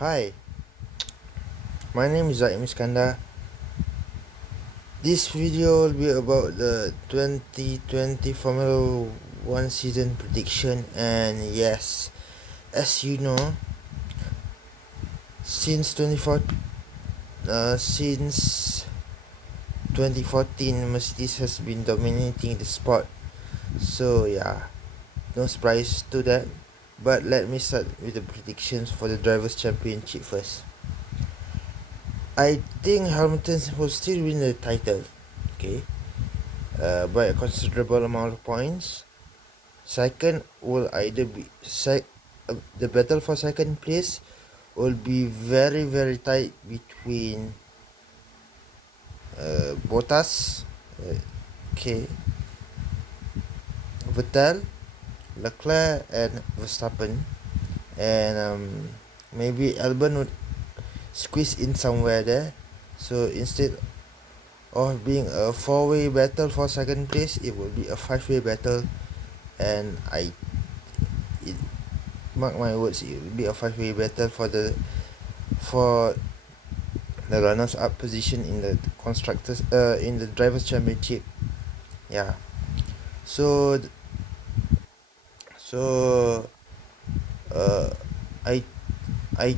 Hi, my name is Zaim Iskandar. This video will be about the 2020 Formula 1 season prediction, and yes, as you know, since 2014 Mercedes has been dominating the sport. So yeah, no surprise to that. But let me start with the predictions for the Drivers Championship first. I think Hamilton will still win the title, okay, by a considerable amount of points. Second will either be the battle for second place will be very tight between Bottas, okay, Vettel, Leclerc, and Verstappen, and maybe Albon would squeeze in somewhere there. So instead of being a four-way battle for second place, it will be a five-way battle, and it, mark my words, it will be a five-way battle for the runners-up position in the constructors in the drivers championship. Yeah. So so uh I I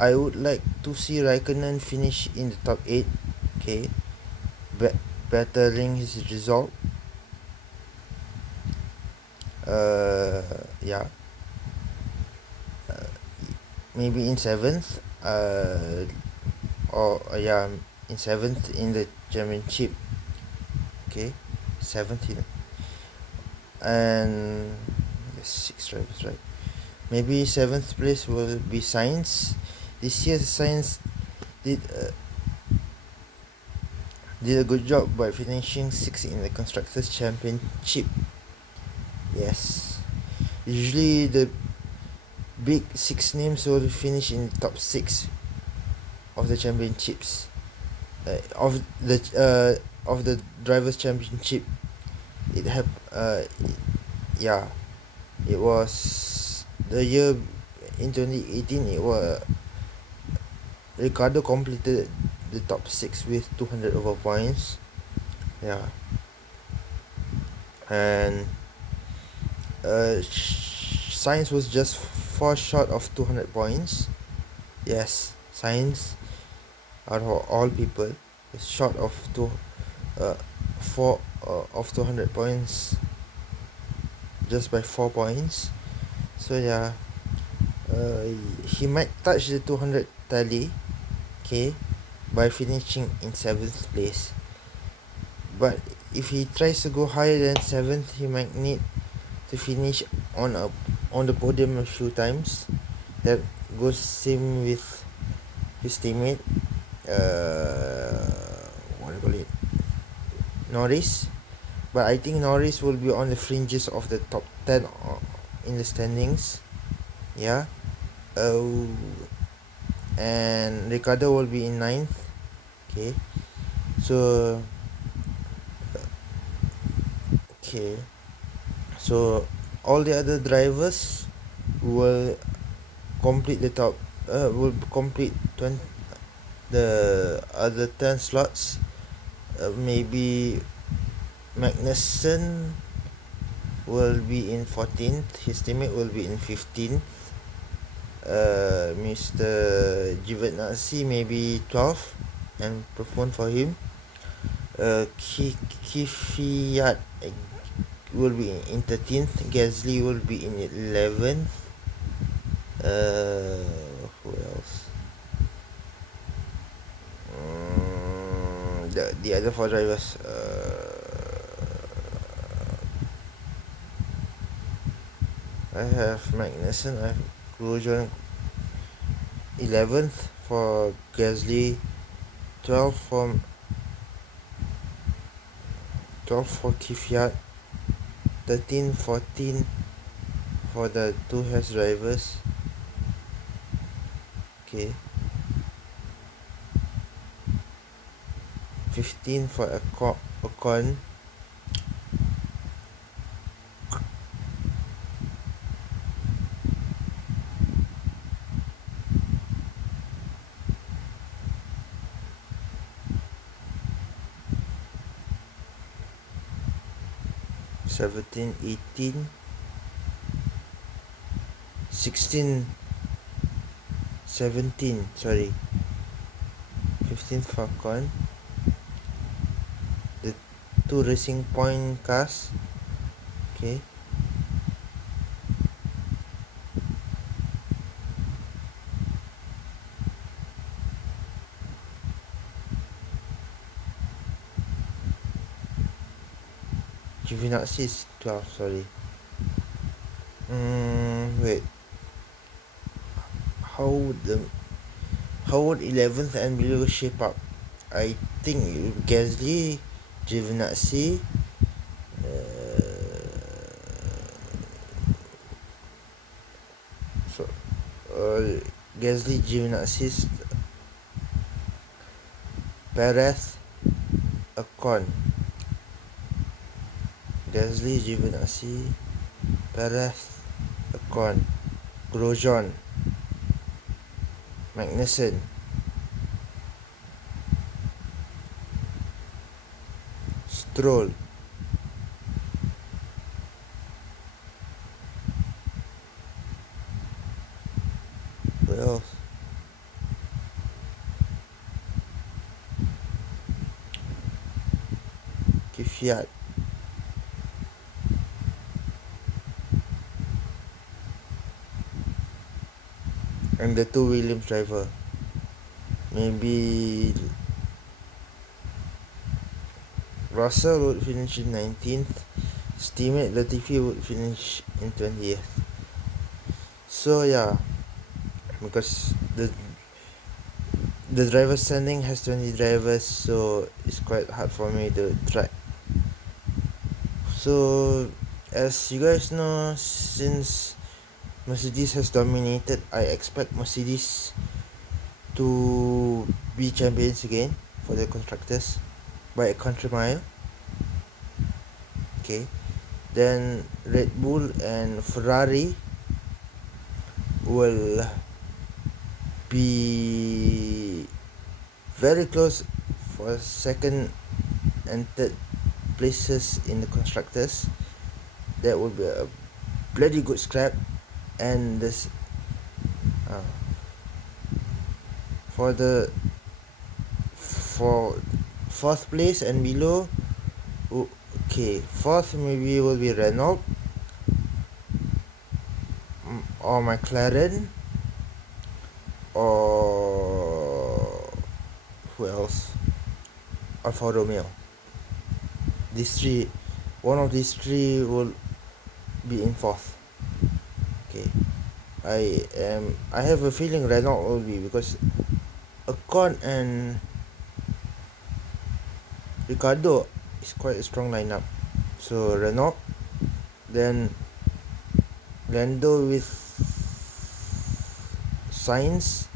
I would like to see Raikkonen finish in the top 8, okay, bettering his result. Yeah, maybe in 7th, or yeah, in 7th in the championship, okay, 7th, and 6 drivers, right? Maybe 7th place will be Science. This year Science did a good job by finishing 6th in the Constructors Championship. Yes. Usually the big 6 names will finish in the top 6 of the championships. Of the Drivers Championship. Yeah. It was the year in 2018. It was Ricardo completed the top 6 with 200 over points. Yeah. And Science was just 4 short of 200 points. Yes, Science, out of all people, is short of 4 of 200 points, just by 4 points. So yeah, he might touch the 200 tally, okay, by finishing in 7th place. But if he tries to go higher than 7th, he might need to finish on the podium a few times. That goes same with his teammate, what do you call it, Norris. But I think Norris will be on the fringes of the top 10 in the standings. Yeah. And Ricardo will be in 9th. Okay. So okay. So all the other drivers will complete the top will complete the other 10 slots. Maybe Magnussen will be in 14th. His teammate will be in 15th. Mr. Giovinazzi maybe 12th, and perform for him. Kvyat will be in 13th. Gasly will be in 11th. Who else? The other 4 drivers. I have Magnussen, I have Grosjean 11th for Gasly, 12 for Kvyat, 13, 14 for the 2 Haas drivers. Okay. 15 for Ocon. 17, 18, 16, 17, sorry, 15 Falcon, the 2 Racing Point cars. Okay, Giovinazzi is 12, sorry. Wait, how would 11th and below shape up? I think Gasly, Giovinazzi, Gasly, Giovinazzi, Perez, Ocon. Gasly, Giovinazzi, Perez, Ocon, Grosjean, Magnussen, Stroll, who else? Kvyat, and the 2 Williams driver. Maybe Russell would finish in 19th. His teammate Latifi would finish in 20th. So yeah, because the driver standing has 20 drivers, so it's quite hard for me to track. So as you guys know, since Mercedes has dominated, I expect Mercedes to be champions again for the constructors by a country mile. Okay, then Red Bull and Ferrari will be very close for second and third places in the constructors. That would be a bloody good scrap. And this for fourth place and below, okay, fourth maybe will be Renault or McLaren, or who else, Alfa Romeo. These three, one of these three will be in fourth. Okay, I have a feeling Renault will be, because Ocon and Ricardo is quite a strong lineup. So Renault, then Lando with Sainz.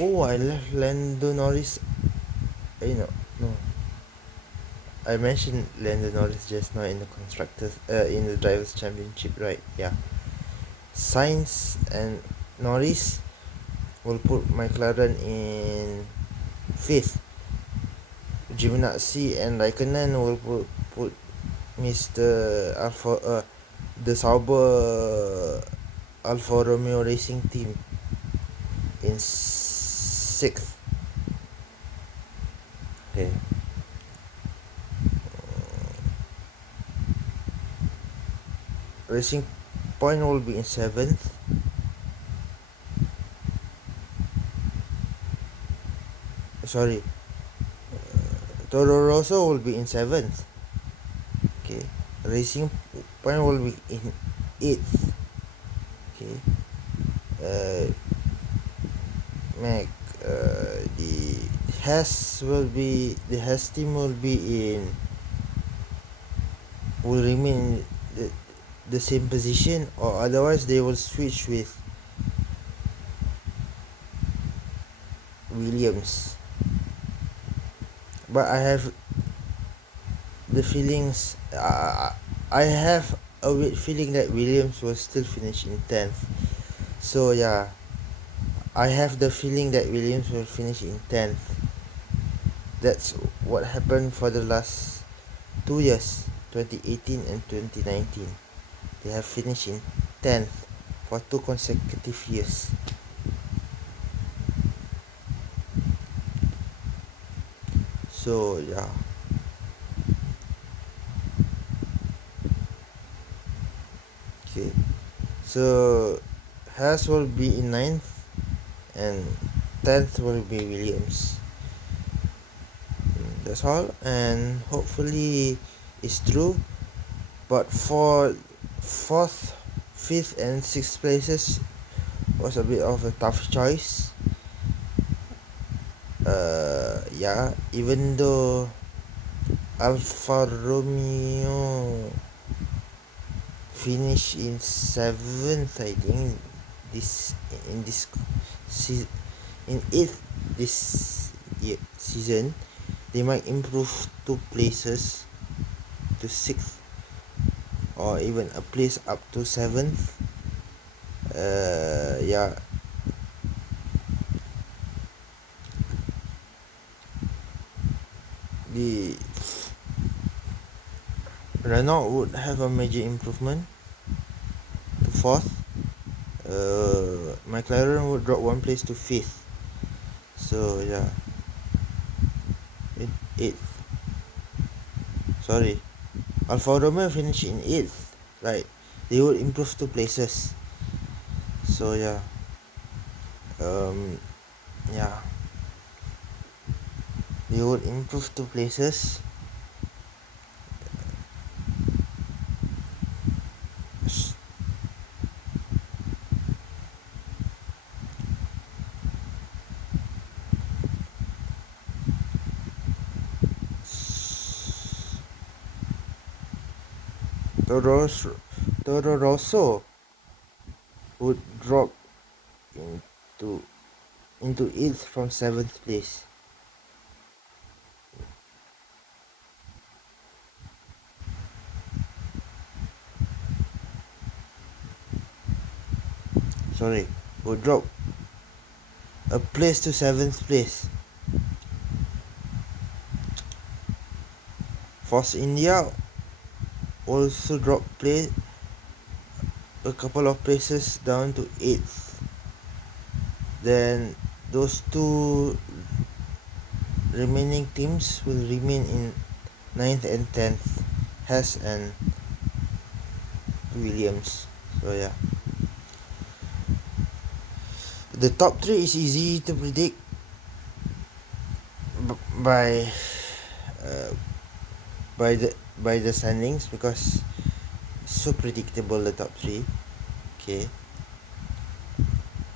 Oh, I left Lando Norris. No, I mentioned Lando Norris just now in the constructors, in the Drivers Championship, right? Yeah. Sainz and Norris will put McLaren in 5th. Giovinazzi and Raikkonen will put Mr. the Sauber Alfa Romeo Racing Team in 6th. Okay. Racing Point will be in 7th. Sorry, Toro Rosso will be in 7th. Okay, Racing Point will be in 8th. Okay, the Hess team will remain the same position, or otherwise they will switch with Williams. But I have the feelings, I have a weird feeling that Williams will still finish in 10th. So yeah, I have the feeling that Williams will finish in 10th. That's what happened for the last 2 years. 2018 and 2019. They have finished in 10th for 2 consecutive years. So yeah. Okay. So Haas will be in 9th and 10th will be Williams. That's all, and hopefully it's true. But for 4th, 5th and 6th places was a bit of a tough choice. Yeah, even though Alfa Romeo finished in 7th, I think this in this in 8th this season, they might improve 2 places to 6th or even a place up to 7th. Yeah, the Renault would have a major improvement to 4th. McLaren would drop 1 place to 5th. So yeah, 8th. Sorry, Alfa Romeo finished in 8th. Right, they would improve 2 places. So yeah, yeah, they would improve 2 places. Toro Rosso would drop into 8th from 7th place. Sorry, would drop a place to 7th place. Force India also dropped a couple of places down to 8th. Then those 2 remaining teams will remain in 9th and 10th, Hess and Williams. So yeah, the top 3 is easy to predict by uh, by the standings because it's so predictable, the top 3. Okay,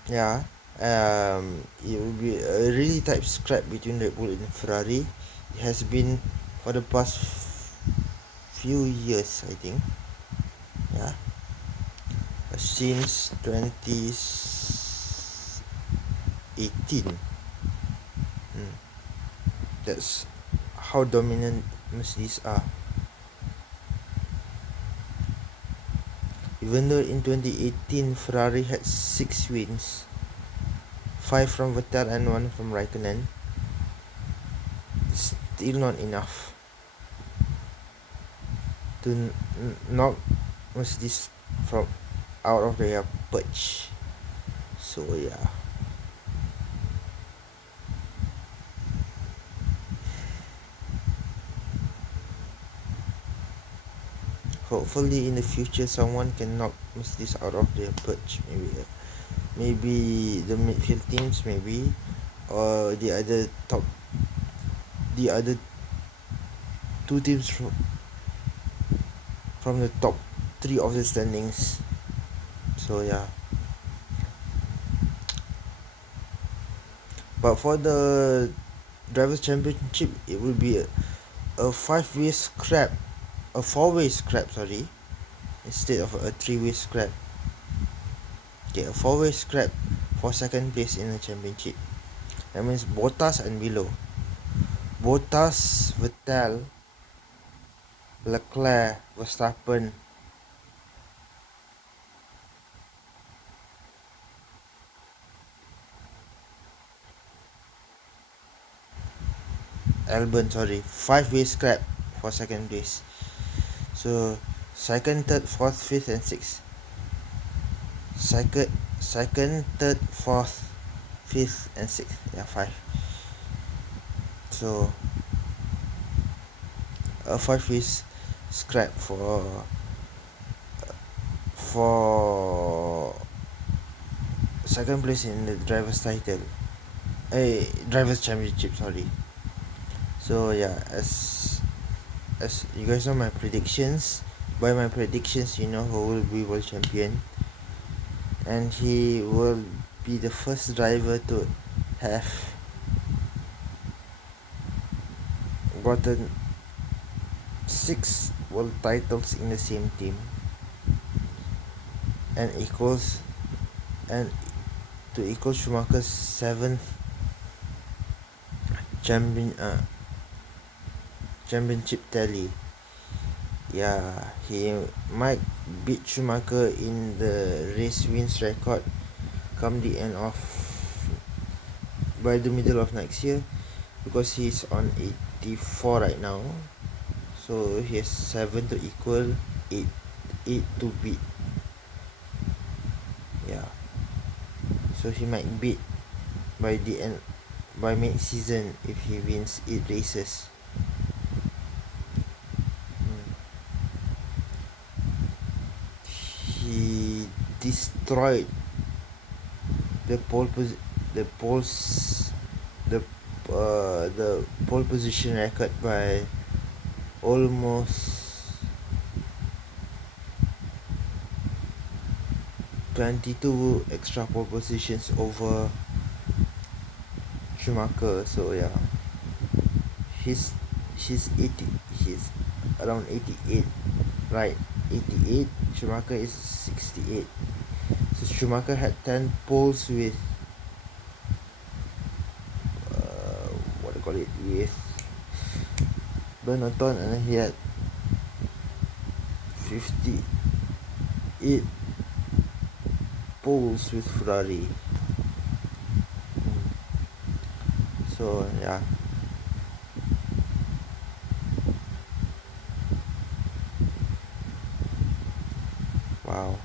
yeah, it will be a really tight scrap between Red Bull and Ferrari. It has been for the past few years, I think. Yeah, since 2018. That's how dominant Mercedes are. Even though in 2018 Ferrari had 6 wins, 5 from Vettel and 1 from Raikkonen, it's still not enough to knock Mercedes from out of their perch. So yeah, hopefully in the future someone can knock Mercedes out of their perch. Maybe the midfield teams, maybe, or the other 2 teams from the top 3 of the standings. So yeah, but for the Drivers Championship, it will be a 5-way scrap, a 4-way scrap, sorry, instead of a 3-way scrap. Okay, a 4-way scrap for 2nd place in the championship. That means Bottas and below. Bottas, Vettel, Leclerc, Verstappen, Albon, sorry, 5-way scrap for 2nd place. So second, third, fourth, fifth, and sixth. Second, third, fourth, fifth, and sixth. Yeah, 5. So 5 is scrap for second place in the driver's title. Drivers championship, sorry. So yeah, as you guys know my predictions. By my predictions, you know who will be world champion, and he will be the first driver to have gotten 6 world titles in the same team, and to equal Schumacher's 7th championship tally. Yeah, he might beat Schumacher in the race wins record come the end of by the middle of next year, because he's on 84 right now. So he has 7 to equal, 8 to beat. Yeah, so he might beat by the end, by mid-season, if he wins 8 races. He destroyed the the poles the pole position record by almost 22 extra pole positions over Schumacher. So yeah, he's 80, he's around 88, right? 88. Schumacher is 68. So Schumacher had 10 poles with what do you call it, with Benetton, and then he had 58 poles with Ferrari. So yeah, wow,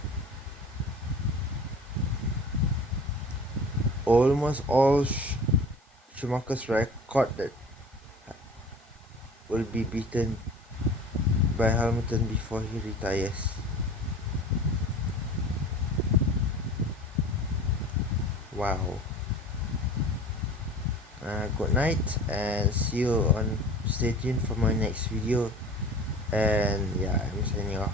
almost all Schumacher's record that will be beaten by Hamilton before he retires. Wow. Good night, and see you on, stay tuned for my next video, and yeah, I'm signing off.